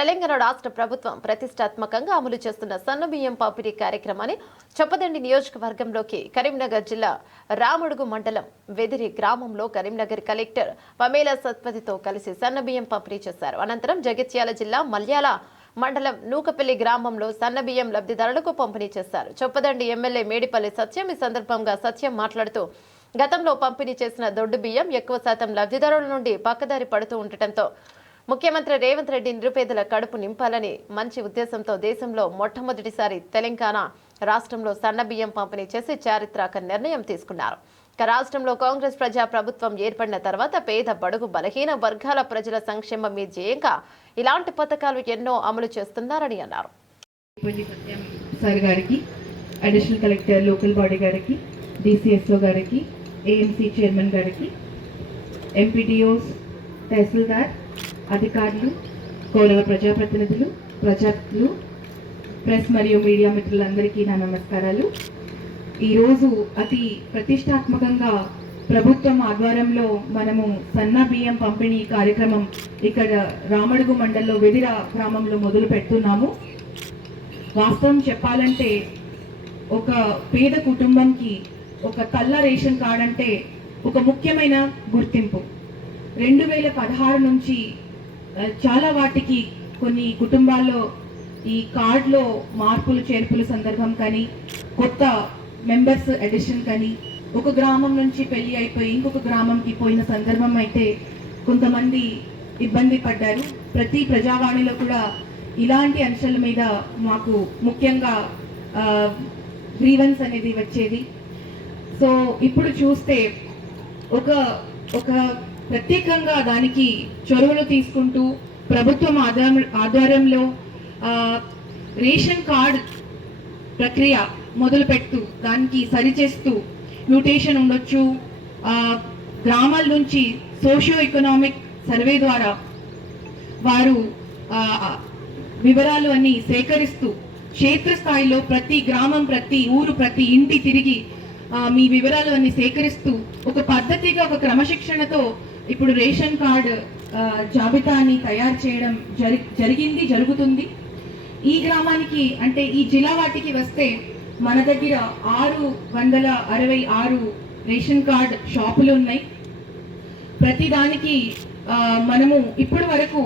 తెలంగాణ రాష్ట్ర ప్రభుత్వం ప్రతిష్టాత్మకంగా అమలు చేస్తున్న సన్నబియ్యం పంపిణీ కార్యక్రమాన్ని చొప్పదండి నియోజకవర్గంలోకి కరీంనగర్ జిల్లా రామడుగు మండలం వెదిరి గ్రామంలో కరీంనగర్ కలెక్టర్ పమేలా సత్పతితో కలిసి సన్నబియ్యం పంపిణీ చేశారు. అనంతరం జగిత్యాల జిల్లా మల్యాల మండలం నూకపల్లి గ్రామంలో సన్నబియ్యం లబ్ధిదారులకు పంపిణీ చేశారు. చొప్పదండి ఎమ్మెల్యే మేడిపల్లి సత్యం ఈ సందర్భంగా సత్యం మాట్లాడుతూ గతంలో పంపిణీ చేసిన దొడ్డు బియ్యం ఎక్కువ శాతం లబ్ధిదారుల నుండి పక్కదారి పడుతూ ఉండటంతో ముఖ్యమంత్రి రేవంత్ రెడ్డి నిరుపేదల కడుపు నింపాలని మంచి ఉద్దేశంతో దేశంలో మొట్టమొదటిసారి తెలంగాణ రాష్ట్రంలో సన్నబియ్యం పంపిణీ చేసి చారిత్రక నిర్ణయం తీసుకున్నారు. రాష్ట్రంలో కాంగ్రెస్ ప్రజా ప్రభుత్వం ఏర్పడిన తర్వాత పేద బడుగు బలహీన వర్గాల ప్రజల సంక్షేమమే ధ్యేయంగా ఇలాంటి పథకాలు ఎన్నో అమలు చేస్తున్నారని అన్నారు. సార్ గారికి, అడిషనల్ కలెక్టర్ లోకల్ బాడీ గారికి, డిసిఎస్ఓ గారికి, ఏఎంసీ చైర్మన్ గారికి, ఎంపీడీఓస్, తహసీల్దార్ అధికారులు, గౌరవ ప్రజాప్రతినిధులు, ప్రజలు, ప్రెస్ మరియు మీడియా మిత్రులందరికీ నా నమస్కారాలు. ఈరోజు అతి ప్రతిష్టాత్మకంగా ప్రభుత్వం ఆధ్వర్యంలో మనము సన్న బియ్యం పంపిణీ కార్యక్రమం ఇక్కడ రామడుగు మండలంలో వెదిర గ్రామంలో మొదలు పెడుతున్నాము. వాస్తవం చెప్పాలంటే ఒక పేద కుటుంబంకి ఒక తల్ల రేషన్ కార్డ్ అంటే ఒక ముఖ్యమైన గుర్తింపు. 2016 నుంచి చాలా వాటికి కొన్ని కుటుంబాల్లో ఈ కార్డులో మార్పులు చేర్పుల సందర్భం కానీ, కొత్త మెంబర్స్ అడిషన్ కానీ, ఒక గ్రామం నుంచి పెళ్లి అయిపోయి ఇంకొక గ్రామంకి పోయిన సందర్భం అయితే కొంతమంది ఇబ్బంది పడ్డారు. ప్రతి ప్రజావాణిలో కూడా ఇలాంటి అంశాల మీద మాకు ముఖ్యంగా గ్రీవెన్స్ అనేది వచ్చేది. సో ఇప్పుడు చూస్తే ఒక ప్రత్యేకంగా దానికి చొరవలు తీసుకుంటూ ప్రభుత్వం ఆధ్వర్యంలో రేషన్ కార్డ్ ప్రక్రియ మొదలుపెడుతూ దానికి సరిచేస్తూ మ్యూటేషన్ ఉండొచ్చు, గ్రామాల నుంచి సోషియో ఎకనామిక్ సర్వే ద్వారా వారు వివరాలు అన్ని సేకరిస్తూ క్షేత్రస్థాయిలో ప్రతి గ్రామం, ప్రతి ఊరు, ప్రతి ఇంటి తిరిగి మీ వివరాలు అన్ని సేకరిస్తూ ఒక పద్ధతిగా, ఒక క్రమశిక్షణతో ఇప్పుడు రేషన్ కార్డు జాబితాని తయారు చేయడం జరుగుతుంది. ఈ గ్రామానికి అంటే ఈ జిల్లా వాటికి వస్తే మన దగ్గర 666 రేషన్ కార్డ్ షాపులు ఉన్నాయి. ప్రతి దానికి మనము ఇప్పటి వరకు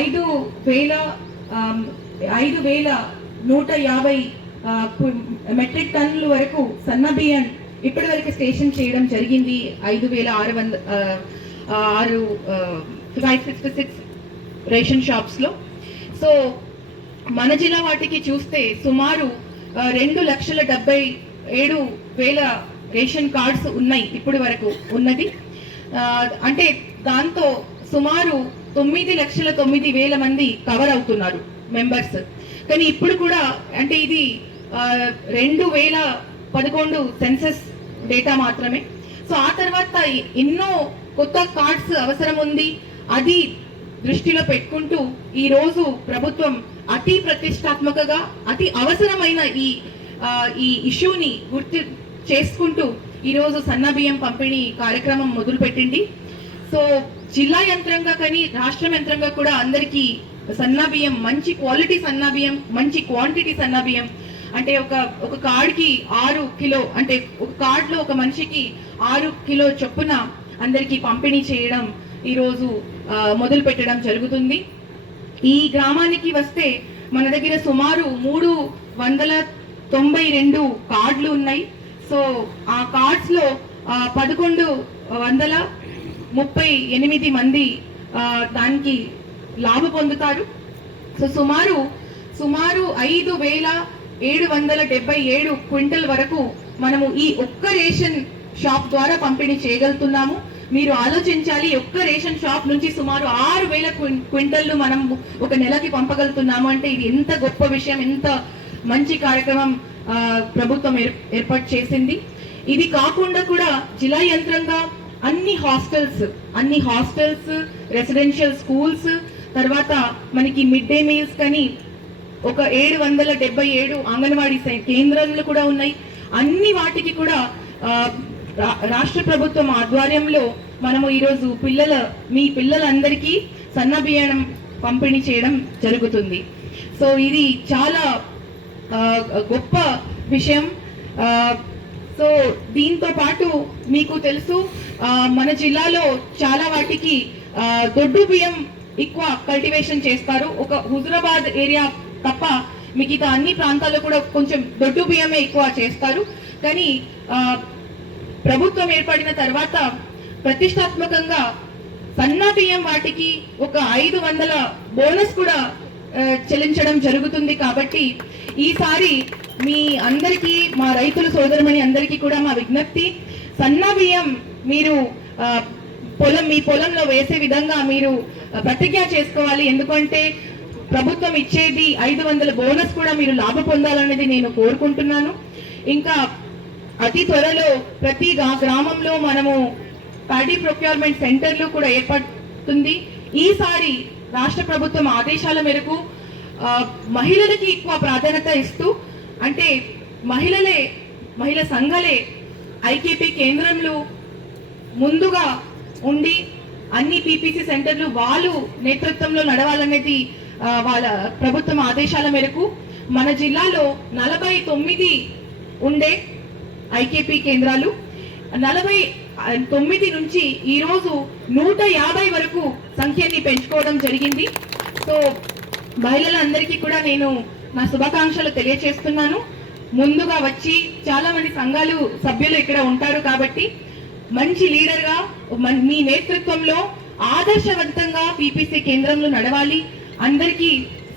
5,150 మెట్రిక్ టన్నుల వరకు సన్న బియ్యం ఇప్పటి వరకు స్టేషన్ చేయడం జరిగింది. 5,666 రేషన్ షాప్స్ లో. సో మన జిల్లా వాటికి చూస్తే సుమారు 2,77,000 రేషన్ కార్డ్స్ ఉన్నాయి ఇప్పటి వరకు ఉన్నది. అంటే దాంతో సుమారు 9,09,000 మంది కవర్ అవుతున్నారు మెంబర్స్. కానీ ఇప్పుడు కూడా అంటే ఇది 2011 సెన్సస్ డేటా మాత్రమే. సో ఆ తర్వాత ఎన్నో కొత్త కార్డ్స్ అవసరం ఉంది. అది దృష్టిలో పెట్టుకుంటూ ఈ రోజు ప్రభుత్వం అతి ప్రతిష్టాత్మకంగా అతి అవసరమైన ఈ ఇష్యూని గుర్తు చేసుకుంటూ ఈరోజు సన్నబియ్యం పంపిణీ కార్యక్రమం మొదలుపెట్టింది. సో జిల్లా యంత్రంగా కానీ రాష్ట్ర యంత్రంగా కూడా అందరికీ సన్నబియ్యం, మంచి క్వాలిటీ సన్నబియ్యం, మంచి క్వాంటిటీ సన్నబియ్యం అంటే ఒక కార్డ్కి 6 కిలో, అంటే ఒక కార్డులో ఒక మనిషికి 6 కిలో చొప్పున అందరికీ పంపిణీ చేయడం ఈరోజు మొదలు పెట్టడం జరుగుతుంది. ఈ గ్రామానికి వస్తే మన దగ్గర సుమారు 392 కార్డులు ఉన్నాయి. సో ఆ కార్డ్స్ లో 1,138 మంది దానికి లాభ పొందుతారు. సో సుమారు 5,777 క్వింటల్ వరకు మనము ఈ ఒక్క రేషన్ షాప్ ద్వారా పంపిణీ చేయగలుగుతున్నాము. మీరు ఆలోచించాలి, ఒక్క రేషన్ షాప్ నుంచి సుమారు 6,000 క్వింటల్లు మనం ఒక నెలకి పంపగలుగుతున్నాము అంటే ఇది ఎంత గొప్ప విషయం, ఎంత మంచి కార్యక్రమం ప్రభుత్వం ఏర్పాటు చేసింది. ఇది కాకుండా కూడా జిల్లా యంత్రంగా అన్ని హాస్టల్స్, రెసిడెన్షియల్ స్కూల్స్, తర్వాత మనకి మిడ్ డే మీల్స్ కానీ ఒక 777 అంగన్వాడీ కేంద్రాలు కూడా ఉన్నాయి. అన్ని వాటికి కూడా రాష్ట్ర ప్రభుత్వం ఆధ్వర్యంలో మనము ఈరోజు మీ పిల్లలందరికీ సన్న బియ్యం పంపిణీ చేయడం జరుగుతుంది. సో ఇది చాలా గొప్ప విషయం. సో దీంతో పాటు మీకు తెలుసు మన జిల్లాలో చాలా వాటికి దొడ్డు బియ్యం ఎక్కువ కల్టివేషన్ చేస్తారు. ఒక హుజురాబాద్ ఏరియా తప్ప మిగతా అన్ని ప్రాంతాల్లో కూడా కొంచెం దొడ్డు బియ్యమే ఎక్కువ చేస్తారు. కానీ ప్రభుత్వం ఏర్పడిన తర్వాత ప్రతిష్టాత్మకంగా సన్న బియ్యం వాటికి ఒక 500 బోనస్ కూడా చెల్లించడం జరుగుతుంది. కాబట్టి ఈసారి మీ అందరికీ, మా రైతుల సోదరుమణి అందరికీ కూడా మా విజ్ఞప్తి, సన్న బియ్యం మీరు మీ పొలంలో వేసే విధంగా మీరు ప్రతిజ్ఞ చేసుకోవాలి. ఎందుకంటే ప్రభుత్వం ఇచ్చేది 500 బోనస్ కూడా మీరు లాభ పొందాలనేది నేను కోరుకుంటున్నాను. ఇంకా అతి త్వరలో ప్రతి గ్రామంలో మనము ప్యాడీ ప్రొక్యూర్మెంట్ సెంటర్లు కూడా ఏర్పడుతుంది. ఈసారి రాష్ట్ర ప్రభుత్వం ఆదేశాల మేరకు మహిళలకి ఎక్కువ ప్రాధాన్యత ఇస్తూ, అంటే మహిళా సంఘాలే ఐకేపీ కేంద్రంలో ముందుగా ఉండి అన్ని పీపీసీ సెంటర్లు వాళ్ళు నేతృత్వంలో నడవాలనేది వాళ్ళ ప్రభుత్వం ఆదేశాల మేరకు మన జిల్లాలో 49 ఉండే ఐకేపీ కేంద్రాలు, 49 నుంచి ఈరోజు 150 వరకు సంఖ్యని పెంచుకోవడం జరిగింది. సో మహిళలందరికీ కూడా నేను నా శుభాకాంక్షలు తెలియజేస్తున్నాను. ముందుగా వచ్చి చాలా మంది సంఘాలు సభ్యులు ఇక్కడ ఉంటారు కాబట్టి మంచి లీడర్గా మీ నేతృత్వంలో ఆదర్శవంతంగా పీపీసీ కేంద్రంలో నడవాలి. అందరికీ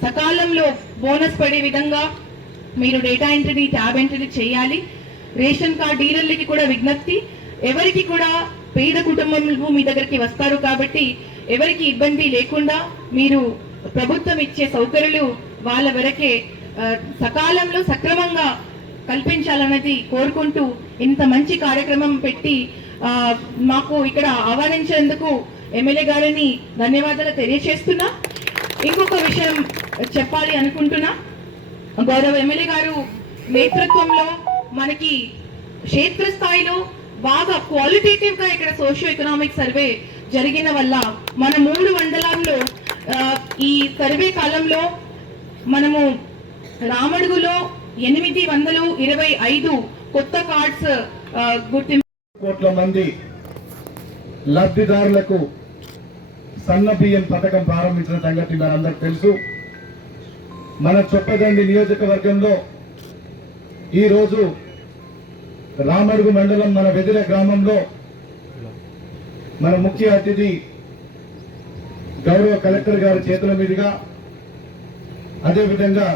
సకాలంలో బోనస్ పడే విధంగా మీరు డేటా ఎంట్రీని, ట్యాబ్ ఎంట్రీని చేయాలి. రేషన్ కార్డ్ డీలర్లకి కూడా విజ్ఞప్తి, ఎవరికి కూడా పేద కుటుంబంలో మీ దగ్గరికి వస్తారు కాబట్టి ఎవరికి ఇబ్బంది లేకుండా మీరు ప్రభుత్వం ఇచ్చే సౌకర్యాలు వాళ్ళ వరకే సకాలంలో సక్రమంగా కల్పించాలన్నది కోరుకుంటూ ఇంత మంచి కార్యక్రమం పెట్టి మాకు ఇక్కడ ఆహ్వానించేందుకు ఎమ్మెల్యే గారిని ధన్యవాదాలు తెలియజేస్తున్నా. ఇంకొక విషయం చెప్పాలి అనుకుంటున్నా, గౌరవ ఎమ్మెల్యే గారు నేతృత్వంలో మనకి క్షేత్రస్థాయిలో బాగా క్వాలిటేటివ్ గా ఇక్కడ సోషియో ఎకనామిక్ సర్వే జరిగిన వల్ల మన 3 మండలాల్లో ఈ సర్వే కాలంలో మనము రామడుగులో 825 కొత్త కార్డ్స్ గుర్తింపు. కోట్ల మంది లబ్ధిదారులకు సన్న బియ్యం పథకం ప్రారంభించిన సంగతి మనందరికి తెలుసు. మన చొప్పదండి నియోజకవర్గంలో ఈరోజు రామడుగు మండలం మన వెదిర గ్రామంలో మన ముఖ్య అతిథి గౌరవ కలెక్టర్ గారి చేతుల మీదుగా, అదేవిధంగా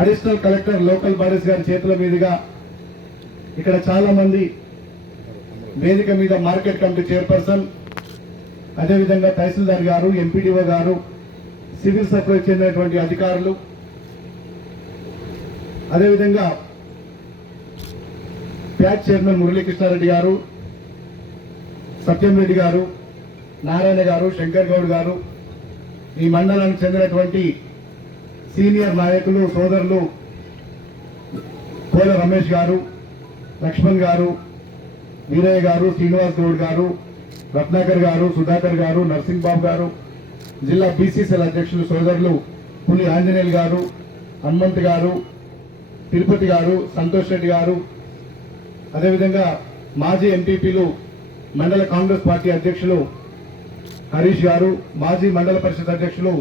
అడిషనల్ కలెక్టర్ లోకల్ బాడీస్ గారి చేతుల మీదుగా ఇక్కడ చాలా మంది వేదిక మీద మార్కెట్ కమిటీ చైర్పర్సన్, అదేవిధంగా తహసీల్దార్ గారు, ఎంపీడీఓ గారు, సివిల్ సప్లై చెందినటువంటి అధికారులు, అదేవిధంగా ప్యాట్ చైర్మన్ మురళీకృష్ణారెడ్డి గారు, సత్యం రెడ్డి గారు, నారాయణ గారు, శంకర్ గౌడ్ గారు, ఈ మండలానికి చెందినటువంటి సీనియర్ నాయకులు సోదరులు కోల రమేష్ గారు, లక్ష్మణ్ గారు, వీరయ్య గారు, శ్రీనివాస్ గౌడ్ గారు, రత్నాకర్ గారు, సుధాకర్ గారు, నర్సింగ్ బాబు గారు, జిల్లా బీసీసీఎల్ అధ్యక్షులు సోదరులు పులి ఆంజనేయులు గారు, హనుమంత్ గారు, తిరుపతి గారు, సంతోష్ రెడ్డి గారు, అదేవిధంగా మాజీ ఎంపీపీలు మండల కాంగ్రెస్ పార్టీ అధ్యక్షులు హరీష్ గారు, మాజీ మండల పరిషత్ అధ్యక్షులు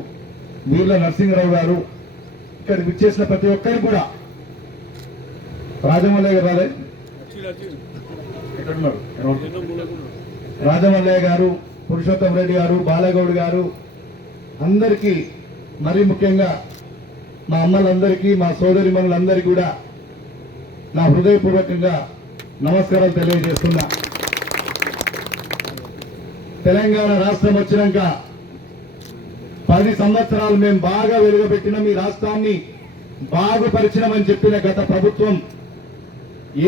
వీర్ల నరసింహరావు గారు, ఇక్కడ విచ్చేసిన ప్రతి ఒక్కరు కూడా, రాజమల్లయ్య గారు రాజమల్లయ్య గారు, పురుషోత్తం రెడ్డి గారు, బాలగౌడ్ గారు, అందరికీ, మరీ ముఖ్యంగా మా అమ్మలందరికీ, మా సోదరి మనులందరికీ కూడా నా హృదయపూర్వకంగా నమస్కారాలు తెలియజేస్తున్నా. తెలంగాణ రాష్ట్రం వచ్చినాక 10 సంవత్సరాలు మేము బాగా వెలుగబెట్టిన మీ రాష్ట్రాన్ని బాగుపరిచినామని చెప్పిన గత ప్రభుత్వం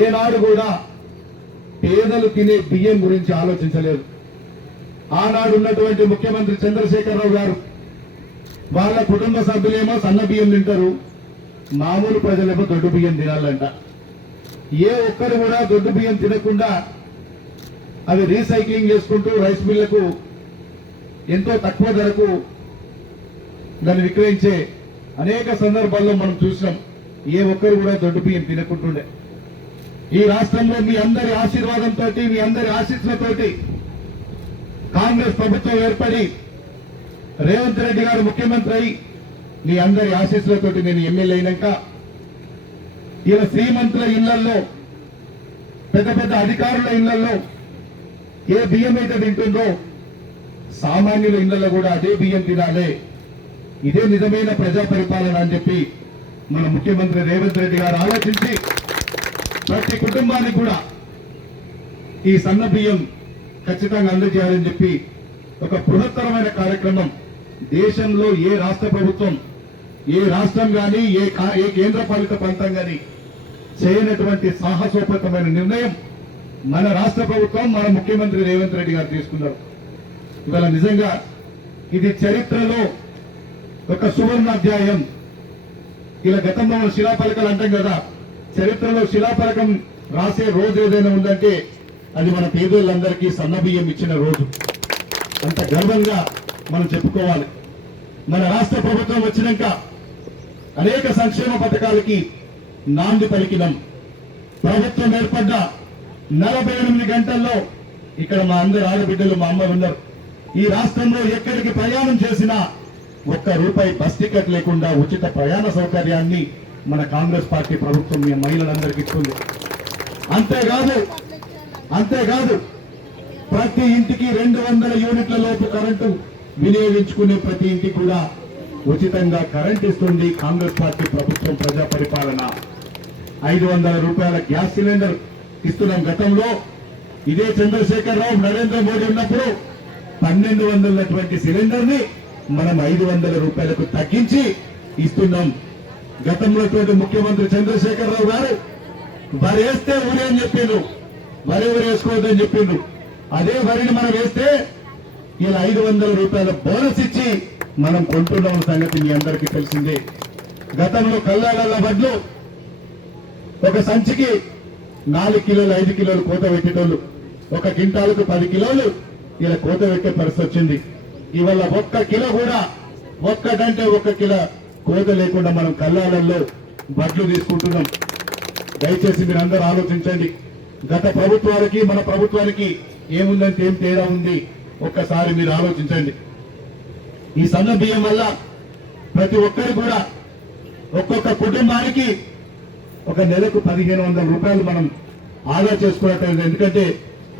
ఏనాడు కూడా పేదలు తినే బియ్యం గురించి ఆలోచించలేదు. ఆనాడు ఉన్నటువంటి ముఖ్యమంత్రి చంద్రశేఖరరావు గారు వాళ్ళ కుటుంబ సభ్యులేమో సన్న బియ్యం తింటారు, మామూలు ప్రజలేమో దొడ్డు బియ్యం తినాలంట. ఏ ఒక్కరు కూడా దొడ్డు బియ్యం తినకుండా అవి రీసైక్లింగ్ చేసుకుంటూ రైస్ మిల్లకు ఎంతో తక్కువ ధరకు దాన్ని విక్రయించే అనేక సందర్భాల్లో మనం చూసినాం. ఏ ఒక్కరు కూడా దొడ్డు బియ్యం తినకుంటుండే. ఈ రాష్ట్రంలో మీ అందరి ఆశీర్వాదంతో, మీ అందరి ఆశీస్సులతోటి కాంగ్రెస్ ప్రభుత్వం ఏర్పడి రేవంత్ రెడ్డి గారు ముఖ్యమంత్రి అయి మీ అందరి ఆశీస్సులతోటి నేను ఎమ్మెల్యే అయినాక ఇలా శ్రీమంతుల ఇళ్లలో, పెద్ద పెద్ద అధికారుల ఇళ్లలో ఏ బియ్యం అయితే తింటుందో సామాన్యుల ఇళ్లలో కూడా అదే బియ్యం తినాలి. ఇదే నిజమైన ప్రజా పరిపాలన అని చెప్పి మన ముఖ్యమంత్రి రేవంత్ రెడ్డి గారు ఆలోచించి ప్రతి కుటుంబానికి కూడా ఈ సన్న బియ్యం ఖచ్చితంగా అందజేయాలని చెప్పి ఒక బృహత్తరమైన కార్యక్రమం దేశంలో ఏ రాష్ట్ర ప్రభుత్వం, ఏ రాష్ట్రం గాని, ఏ కేంద్ర పాలిత ప్రాంతం గాని చేయనటువంటి సాహసోపేతమైన నిర్ణయం మన రాష్ట్ర ప్రభుత్వం, మన ముఖ్యమంత్రి రేవంత్ రెడ్డి గారు తీసుకున్నారు. ఇవాళ నిజంగా ఇది చరిత్రలో ఒక సువర్ణాధ్యాయం. ఇలా గతంలో మనం శిలాఫలకాలు అంటాం కదా, చరిత్రలో శిలాఫలకం రాసే రోజు ఏదైనా ఉందంటే అది మన పేదోళ్ళందరికీ సన్నబియ్యం ఇచ్చిన రోజు. అంత గర్వంగా మనం చెప్పుకోవాలి. మన రాష్ట్ర ప్రభుత్వం వచ్చినాక అనేక సంక్షేమ పథకాలకి నాంది పలికినాం. ప్రభుత్వం ఏర్పడ్డ 48 గంటల్లో ఇక్కడ మా అందరి ఆడబిడ్డలు, మా అమ్మలు ఉన్నారు. ఈ రాష్ట్రంలో ఎక్కడికి ప్రయాణం చేసినా ₹1 బస్ టికెట్ లేకుండా ఉచిత ప్రయాణ సౌకర్యాన్ని మన కాంగ్రెస్ పార్టీ ప్రభుత్వం మీ మహిళలందరికీ ఇస్తుంది. అంతేకాదు ప్రతి ఇంటికి 200 యూనిట్ల లోపు కరెంటు వినియోగించుకునే ప్రతి ఇంటికి కూడా ఉచితంగా కరెంట్ ఇస్తుంది కాంగ్రెస్ పార్టీ ప్రభుత్వం. ప్రజా పరిపాలన. ₹500 గ్యాస్ సిలిండర్ ఇస్తున్నాం. గతంలో ఇదే చంద్రశేఖర్ రావు, నరేంద్ర మోడీ ఉన్నప్పుడు 1200 సిలిండర్ ని మనం ₹500 తగ్గించి ఇస్తున్నాం. గతంలో ముఖ్యమంత్రి చంద్రశేఖర్ రావు గారు వరి వేస్తే ఊరి అని చెప్పిండ్రు, వరి వేసుకోవద్దని చెప్పిండ్రు. అదే వరిని మనం వేస్తే ఇలా ₹500 బోనస్ ఇచ్చి మనం కొంటున్నాం సంగతి మీ అందరికీ తెలిసిందే. గతంలో కల్లాల వడ్లు ఒక సంచికి 4 కిలోలు 5 కిలోలు కోత పెట్టేటోళ్ళు, ఒక క్వింటాలకు 10 కిలోలు ఇలా కోత పెట్టే పరిస్థితి వచ్చింది. ఇవాళ 1 కిలో కూడా, ఒక్కటంటే 1 కిలో కోత లేకుండా మనం కల్లాలలో వడ్లు తీసుకుంటున్నాం. దయచేసి మీరు అందరూ ఆలోచించండి. గత ప్రభుత్వాలకి మన ప్రభుత్వానికి ఏముందంటే ఏం తేడా ఉంది ఒక్కసారి మీరు ఆలోచించండి. ఈ సన్న బియ్యం వల్ల ప్రతి ఒక్కరు కూడా, ఒక్కొక్క కుటుంబానికి ఒక నెలకు ₹1500 మనం ఆదా చేసుకున్నట్టు. ఎందుకంటే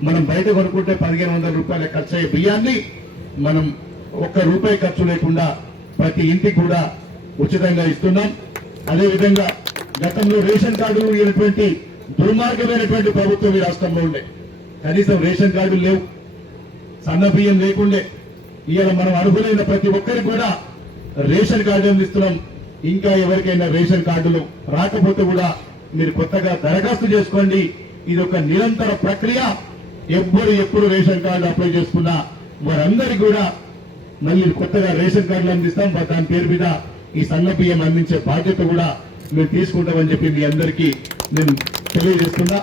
మనం బయట కొనుక్కుంటే ₹1500 ఖర్చు అయ్యే బియ్యాన్ని మనం ₹1 ఖర్చు లేకుండా ప్రతి ఇంటికి కూడా ఉచితంగా ఇస్తున్నాం. అదేవిధంగా గతంలో రేషన్ కార్డులు ఇటువంటి దుర్మార్గమైనటువంటి ప్రభుత్వం ఈ రాష్ట్రంలో ఉండే. కనీసం రేషన్ కార్డులు లేవు, సన్న బియ్యం లేకుండే. ఇవాళ మనం అర్హులైన ప్రతి ఒక్కరికి కూడా రేషన్ కార్డులు ఇస్తున్నాం. ఇంకా ఎవరికైనా రేషన్ కార్డులు రాకపోతే కూడా మీరు కొత్తగా దరఖాస్తు చేసుకోండి. ఇది ఒక నిరంతర ప్రక్రియ. ఎప్పుడు రేషన్ కార్డు అప్లై చేసుకున్నా వారందరికీ కూడా మళ్ళీ కొత్తగా రేషన్ కార్డులు అందిస్తాం. దాని పేరు మీద ఈ సన్న బియ్యం అందించే బాధ్యత కూడా మేము తీసుకుంటామని చెప్పి మీ అందరికీ నేను తెలియజేస్తున్నా.